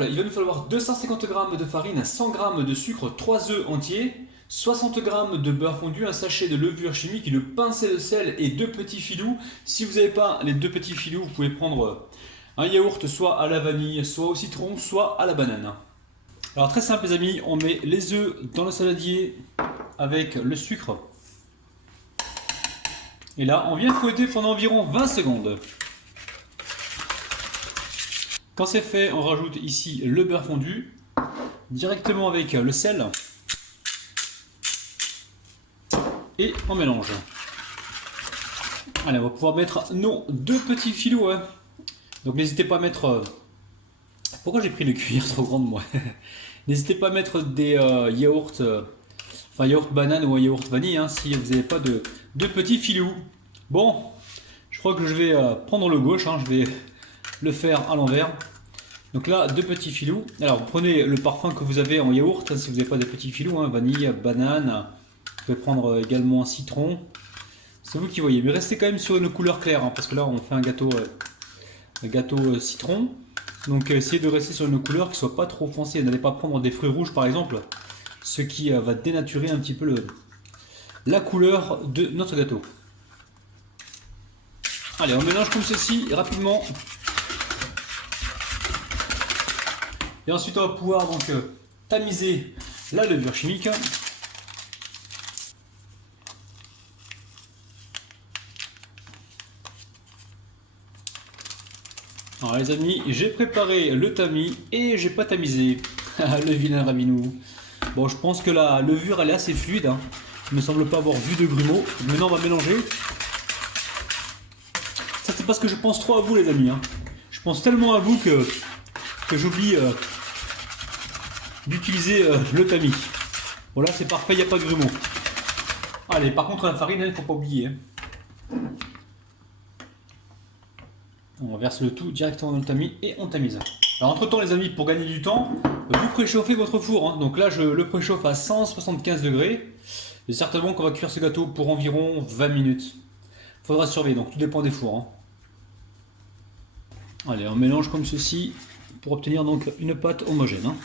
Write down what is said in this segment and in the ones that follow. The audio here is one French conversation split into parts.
Il va nous falloir 250 g de farine, 100 g de sucre, 3 œufs entiers, 60 g de beurre fondu, un sachet de levure chimique, une pincée de sel et 2 petits filous. Si vous n'avez pas les 2 petits filous, vous pouvez prendre un yaourt soit à la vanille, soit au citron, soit à la banane. Alors très simple les amis, on met les œufs dans le saladier avec le sucre. Et là, on vient fouetter pendant environ 20 secondes. Quand c'est fait, on rajoute ici le beurre fondu, directement avec le sel, et on mélange. Allez, on va pouvoir mettre nos 2 petits filous. Hein. Donc n'hésitez pas à mettre... Pourquoi j'ai pris une cuillère trop grande moi? N'hésitez pas à mettre des yaourts, enfin yaourt banane ou un yaourt vanille, hein, si vous n'avez pas de petits filous. Bon, je crois que je vais prendre le gauche, hein, je vais le faire à l'envers. Donc là, 2 petits filous. Alors vous prenez le parfum que vous avez en yaourt, hein, si vous n'avez pas de petits filous, hein, vanille, banane. Vous pouvez prendre également un citron. C'est vous qui voyez, mais restez quand même sur une couleur claire, hein, parce que là on fait un gâteau citron. Donc essayez de rester sur une couleur qui ne soit pas trop foncée. N'allez pas prendre des fruits rouges par exemple, ce qui va dénaturer un petit peu la couleur de notre gâteau. Allez, on mélange comme ceci rapidement. Et ensuite on va pouvoir donc tamiser la levure chimique. Alors les amis, j'ai préparé le tamis et j'ai pas tamisé. Le vilain Rabinou. Bon, je pense que la levure elle est assez fluide. Hein. Il ne me semble pas avoir vu de grumeaux. Maintenant on va mélanger. Ça c'est parce que je pense trop à vous les amis. Hein. Je pense tellement à vous que j'oublie d'utiliser le tamis. Bon là c'est parfait, il n'y a pas de grumeaux. Allez, par contre la farine, il ne faut pas oublier. Hein. On verse le tout directement dans le tamis et on tamise. Alors entre temps les amis, pour gagner du temps, vous préchauffez votre four. Hein. Donc là je le préchauffe à 175 degrés. Et certainement qu'on va cuire ce gâteau pour environ 20 minutes. Faudra surveiller, donc tout dépend des fours. Hein. Allez, on mélange comme ceci pour obtenir donc une pâte homogène. Hein.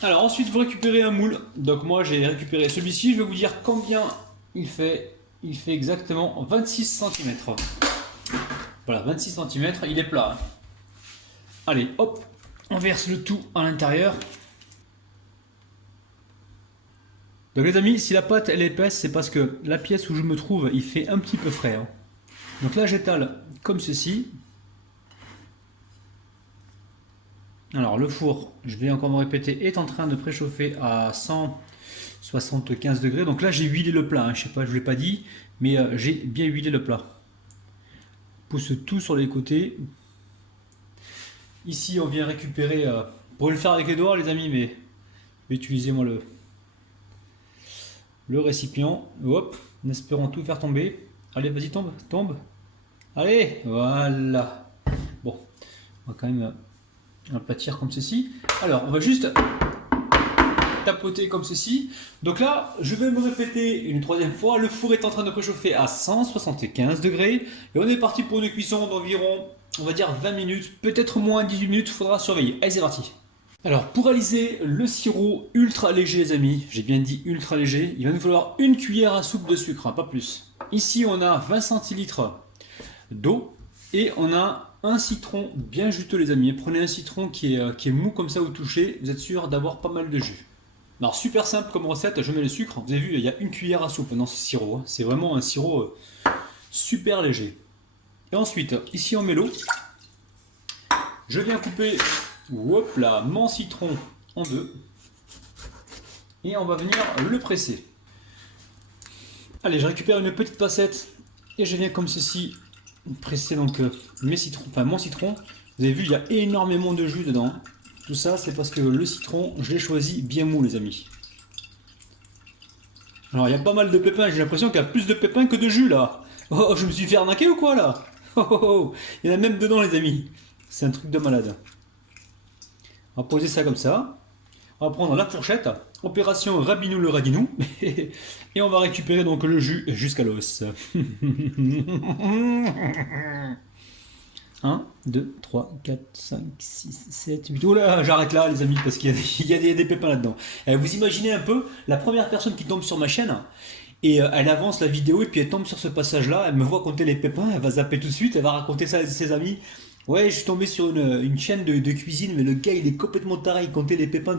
Alors ensuite vous récupérez un moule. Donc moi j'ai récupéré celui-ci, je vais vous dire combien il fait. Il fait exactement 26 cm. Voilà, 26 cm, il est plat. Hein. Allez, hop, on verse le tout à l'intérieur. Donc les amis, si la pâte elle est épaisse, c'est parce que la pièce où je me trouve, il fait un petit peu frais. Hein. Donc là, j'étale comme ceci. Alors le four, je vais encore me répéter, est en train de préchauffer à 175 degrés. Donc là, j'ai huilé le plat. Hein. Je sais pas, je ne l'ai pas dit, mais j'ai bien huilé le plat. Pousse tout sur les côtés. Ici, on vient récupérer. Vous pouvez le faire avec les doigts, les amis, mais je vais utiliser moi le récipient. Hop, en espérant tout faire tomber. Allez, vas-y, tombe, tombe. Allez, voilà. Bon, on va quand même aplatir comme ceci. Alors, on va juste tapoter comme ceci. Donc là, je vais me répéter une troisième fois. Le four est en train de préchauffer à 175 degrés. Et on est parti pour une cuisson d'environ, on va dire 20 minutes, peut-être moins 18 minutes, il faudra surveiller. Allez, c'est parti. Alors, pour réaliser le sirop ultra léger, les amis, j'ai bien dit ultra léger, il va nous falloir une cuillère à soupe de sucre, hein, pas plus. Ici, on a 20 centilitres d'eau et on a un citron bien juteux, les amis. Prenez un citron qui est mou comme ça au toucher, vous êtes sûr d'avoir pas mal de jus. Alors super simple comme recette, je mets le sucre, vous avez vu il y a une cuillère à soupe dans ce sirop, hein. C'est vraiment un sirop super léger. Et ensuite, ici on met l'eau, je viens couper hop là, mon citron en deux et on va venir le presser. Allez, je récupère une petite pincette et je viens comme ceci presser donc mon citron. Vous avez vu, il y a énormément de jus dedans. Tout ça, c'est parce que le citron, je l'ai choisi bien mou, les amis. Alors, il y a pas mal de pépins. J'ai l'impression qu'il y a plus de pépins que de jus, là. Oh, je me suis fait arnaquer ou quoi, là? Oh, oh, oh. Il y en a même dedans, les amis. C'est un truc de malade. On va poser ça comme ça. On va prendre la fourchette. Opération Rabinou le Radinou. Et on va récupérer donc le jus jusqu'à l'os. 1, 2, 3, 4, 5, 6, 7, 8. Oh là, j'arrête là, les amis, parce qu'il y a des pépins là-dedans. Vous imaginez un peu la première personne qui tombe sur ma chaîne et elle avance la vidéo et puis elle tombe sur ce passage-là, elle me voit compter les pépins, elle va zapper tout de suite, elle va raconter ça à ses amis. Ouais, je suis tombé sur une chaîne de cuisine, mais le gars il est complètement taré, il comptait les pépins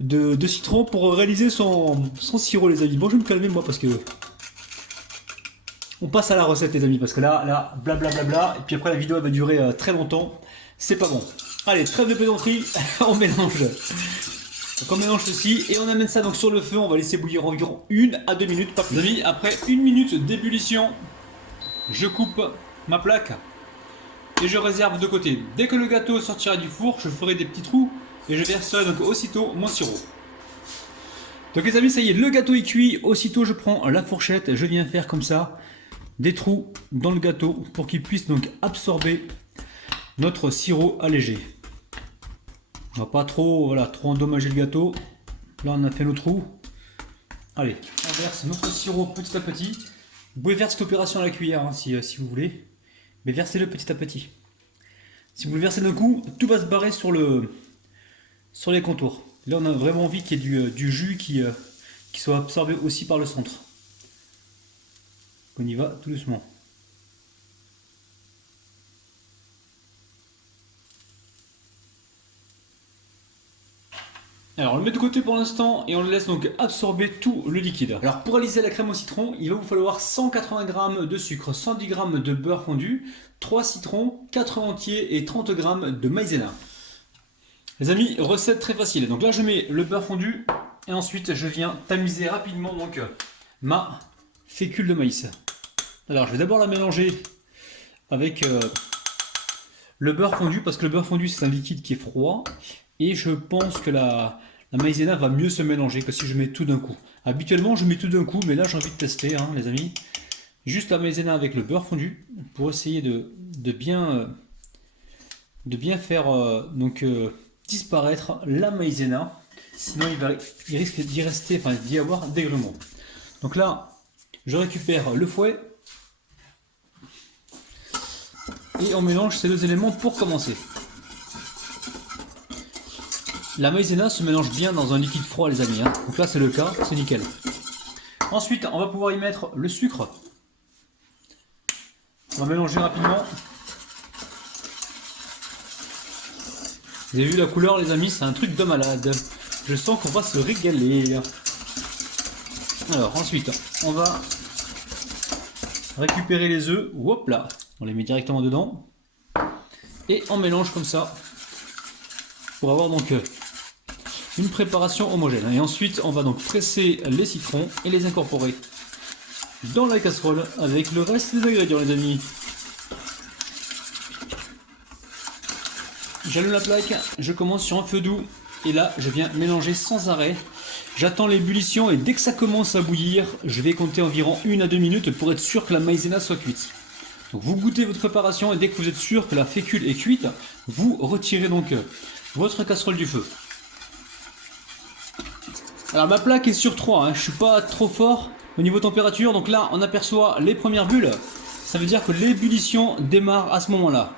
de citron pour réaliser son sirop, les amis. Bon, je vais me calmer moi parce que on passe à la recette, les amis, parce que là, blablabla, et puis après la vidéo elle va durer très longtemps. C'est pas bon. Allez, trêve de plaisanterie, on mélange. Donc on mélange ceci et on amène ça donc sur le feu. On va laisser bouillir environ 1 à 2 minutes, pas plus. Les amis, après 1 minute d'ébullition, je coupe ma plaque et je réserve de côté. Dès que le gâteau sortira du four, je ferai des petits trous et je verserai donc aussitôt mon sirop. Donc les amis, ça y est, le gâteau est cuit. Aussitôt, je prends la fourchette, je viens faire comme ça des trous dans le gâteau pour qu'il puisse donc absorber notre sirop allégé. On va pas trop endommager le gâteau. Là on a fait nos trous. Allez, on verse notre sirop petit à petit. Vous pouvez faire cette opération à la cuillère hein, si vous voulez, mais versez-le petit à petit. Si vous le versez d'un coup, tout va se barrer sur les contours. Là on a vraiment envie qu'il y ait du jus qui soit absorbé aussi par le centre. On y va tout doucement. Alors on le met de côté pour l'instant et on le laisse donc absorber tout le liquide. Alors pour réaliser la crème au citron, il va vous falloir 180 g de sucre, 110 g de beurre fondu, 3 citrons, 4 œufs entiers et 30 g de maïzena. Les amis, recette très facile. Donc là je mets le beurre fondu et ensuite je viens tamiser rapidement donc ma fécule de maïs. Alors je vais d'abord la mélanger avec le beurre fondu parce que le beurre fondu c'est un liquide qui est froid et je pense que la maïzena va mieux se mélanger que si je mets tout d'un coup. Habituellement je mets tout d'un coup mais là j'ai envie de tester hein, les amis. Juste la maïzena avec le beurre fondu pour essayer de bien faire disparaître la maïzena. Sinon il risque d'y rester, enfin d'y avoir des grumeaux. Donc là je récupère le fouet. Et on mélange ces deux éléments pour commencer. La maïzena se mélange bien dans un liquide froid les amis. Hein. Donc là c'est le cas, c'est nickel. Ensuite on va pouvoir y mettre le sucre. On va mélanger rapidement. Vous avez vu la couleur les amis, c'est un truc de malade. Je sens qu'on va se régaler. Alors ensuite on va récupérer les œufs. Hop là. On les met directement dedans et on mélange comme ça pour avoir donc une préparation homogène. Et ensuite on va donc presser les citrons et les incorporer dans la casserole avec le reste des ingrédients les amis. J'allume la plaque, je commence sur un feu doux et là je viens mélanger sans arrêt. J'attends l'ébullition et dès que ça commence à bouillir, je vais compter environ 1 à 2 minutes pour être sûr que la maïzena soit cuite. Donc vous goûtez votre préparation et dès que vous êtes sûr que la fécule est cuite, vous retirez donc votre casserole du feu. Alors ma plaque est sur 3, hein, je suis pas trop fort au niveau température, donc là on aperçoit les premières bulles, ça veut dire que l'ébullition démarre à ce moment-là.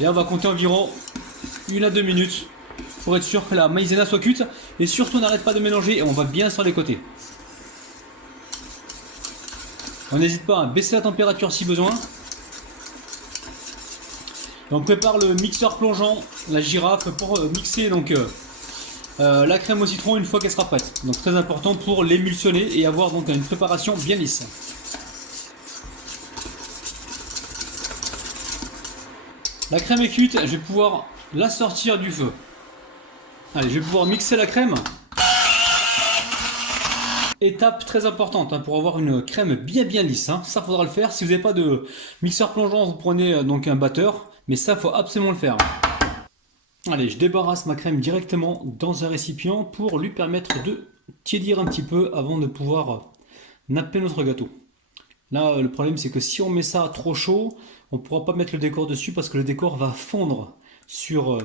Et là on va compter environ 1 à 2 minutes pour être sûr que la maïzena soit cuite et surtout n'arrête pas de mélanger et on va bien sur les côtés. On n'hésite pas à baisser la température si besoin. Et on prépare le mixeur plongeant, la girafe, pour mixer donc la crème au citron une fois qu'elle sera prête. Donc très important pour l'émulsionner et avoir donc une préparation bien lisse. La crème est cuite, je vais pouvoir la sortir du feu. Allez, je vais pouvoir mixer la crème. Étape très importante hein, pour avoir une crème bien lisse. Hein. Ça faudra le faire. Si vous n'avez pas de mixeur plongeant, vous prenez donc un batteur. Mais ça, il faut absolument le faire. Allez, je débarrasse ma crème directement dans un récipient pour lui permettre de tiédir un petit peu avant de pouvoir napper notre gâteau. Là, le problème, c'est que si on met ça trop chaud, on ne pourra pas mettre le décor dessus parce que le décor va fondre sur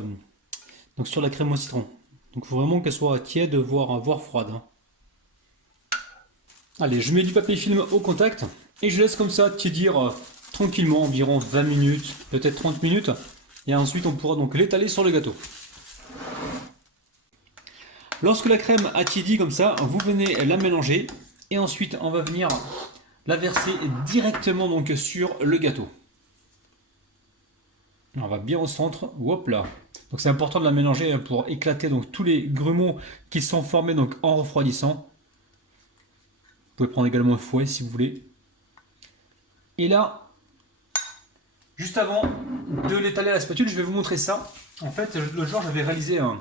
la crème au citron. Donc il faut vraiment qu'elle soit tiède, voire froide. Hein. Allez, je mets du papier film au contact et je laisse comme ça tiédir tranquillement, environ 20 minutes, peut-être 30 minutes. Et ensuite, on pourra donc l'étaler sur le gâteau. Lorsque la crème a tiédi comme ça, vous venez la mélanger. Et ensuite, on va venir la verser directement donc sur le gâteau. On va bien au centre. Hop là. Donc c'est important de la mélanger pour éclater donc tous les grumeaux qui sont formés donc en refroidissant. Vous pouvez prendre également un fouet si vous voulez. Et là, juste avant de l'étaler à la spatule, je vais vous montrer ça. En fait, l'autre jour, j'avais réalisé un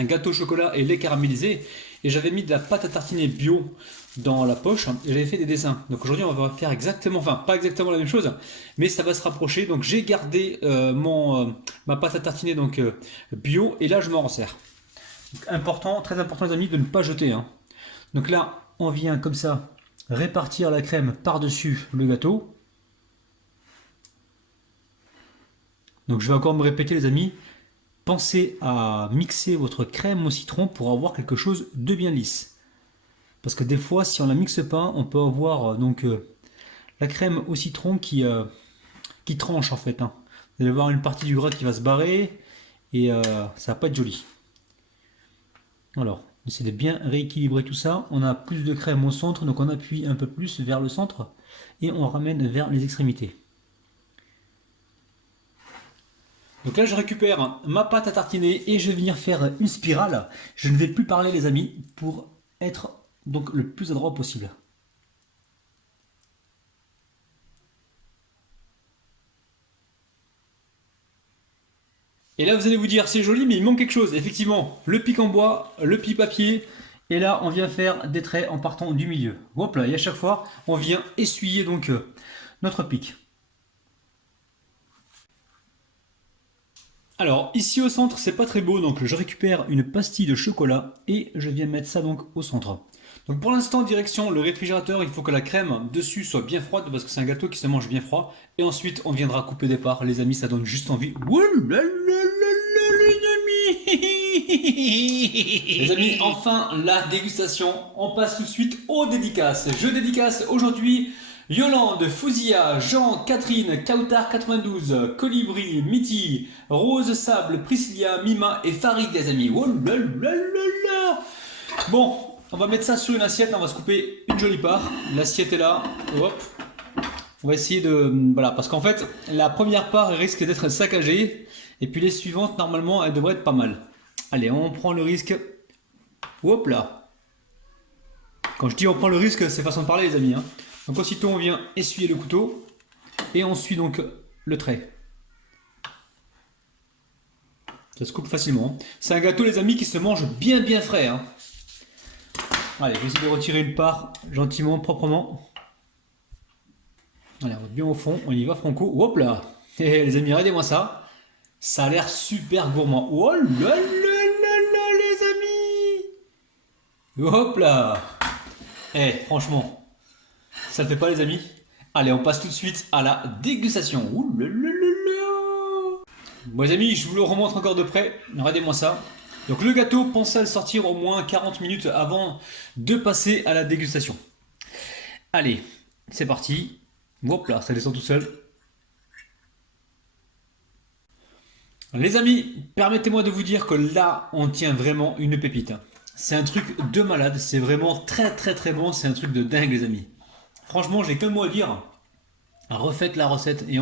gâteau au chocolat et lait caramélisé. Et j'avais mis de la pâte à tartiner bio dans la poche et j'avais fait des dessins. Donc aujourd'hui, on va faire exactement, enfin pas exactement la même chose, mais ça va se rapprocher. Donc j'ai gardé ma pâte à tartiner donc bio et là je m'en resserre. Donc, important, très important les amis, de ne pas jeter. Hein. Donc là, on vient comme ça répartir la crème par-dessus le gâteau. Donc je vais encore me répéter les amis. Pensez à mixer votre crème au citron pour avoir quelque chose de bien lisse. Parce que des fois, si on la mixe pas, on peut avoir la crème au citron qui tranche en fait. Hein. Vous allez voir une partie du gras qui va se barrer et ça va pas être joli. Alors, essayez de bien rééquilibrer tout ça. On a plus de crème au centre, donc on appuie un peu plus vers le centre et on ramène vers les extrémités. Donc là, je récupère ma pâte à tartiner et je vais venir faire une spirale. Je ne vais plus parler, les amis, pour être donc le plus adroit possible. Et là, vous allez vous dire, c'est joli, mais il manque quelque chose. Effectivement, le pic en bois, le pic papier. Et là, on vient faire des traits en partant du milieu. Hop là, et à chaque fois, on vient essuyer donc notre pic. Alors ici au centre c'est pas très beau, donc je récupère une pastille de chocolat et je viens mettre ça donc au centre. Donc pour l'instant direction le réfrigérateur, il faut que la crème dessus soit bien froide parce que c'est un gâteau qui se mange bien froid. Et ensuite on viendra couper des parts, les amis, ça donne juste envie. Les amis, enfin la dégustation, on passe tout de suite aux dédicaces. Je dédicace aujourd'hui Yolande, Fouzia, Jean, Catherine, Kautar 92, Colibri, Mitty, Rose Sable, Priscilla, Mima et Farid, les amis. Oh là là là là. Bon, on va mettre ça sur une assiette, on va se couper une jolie part. L'assiette est là, hop. On va essayer de... Voilà, parce qu'en fait, la première part risque d'être saccagée. Et puis les suivantes, normalement, elles devraient être pas mal. Allez, on prend le risque. Hop là. Quand je dis on prend le risque, c'est façon de parler, les amis. Hein. Donc aussitôt on vient essuyer le couteau et on suit donc le trait. Ça se coupe facilement. C'est un gâteau les amis qui se mange bien bien frais. Hein. Allez, je vais essayer de retirer une part gentiment, proprement. Allez, on va bien au fond, on y va franco. Hop là. Et les amis, regardez-moi ça. Ça a l'air super gourmand. Oh là là là là les amis. Hop là. Eh, franchement. Ça ne fait pas les amis? Allez, on passe tout de suite à la dégustation. Ouh là là là là. Bon les amis, je vous le remontre encore de près. Regardez-moi ça. Donc le gâteau, pensez à le sortir au moins 40 minutes avant de passer à la dégustation. Allez, c'est parti. Hop là, ça descend tout seul. Les amis, permettez-moi de vous dire que là, on tient vraiment une pépite. C'est un truc de malade, c'est vraiment très très très bon, c'est un truc de dingue les amis. Franchement, j'ai qu'un mot à dire. Refaites la recette et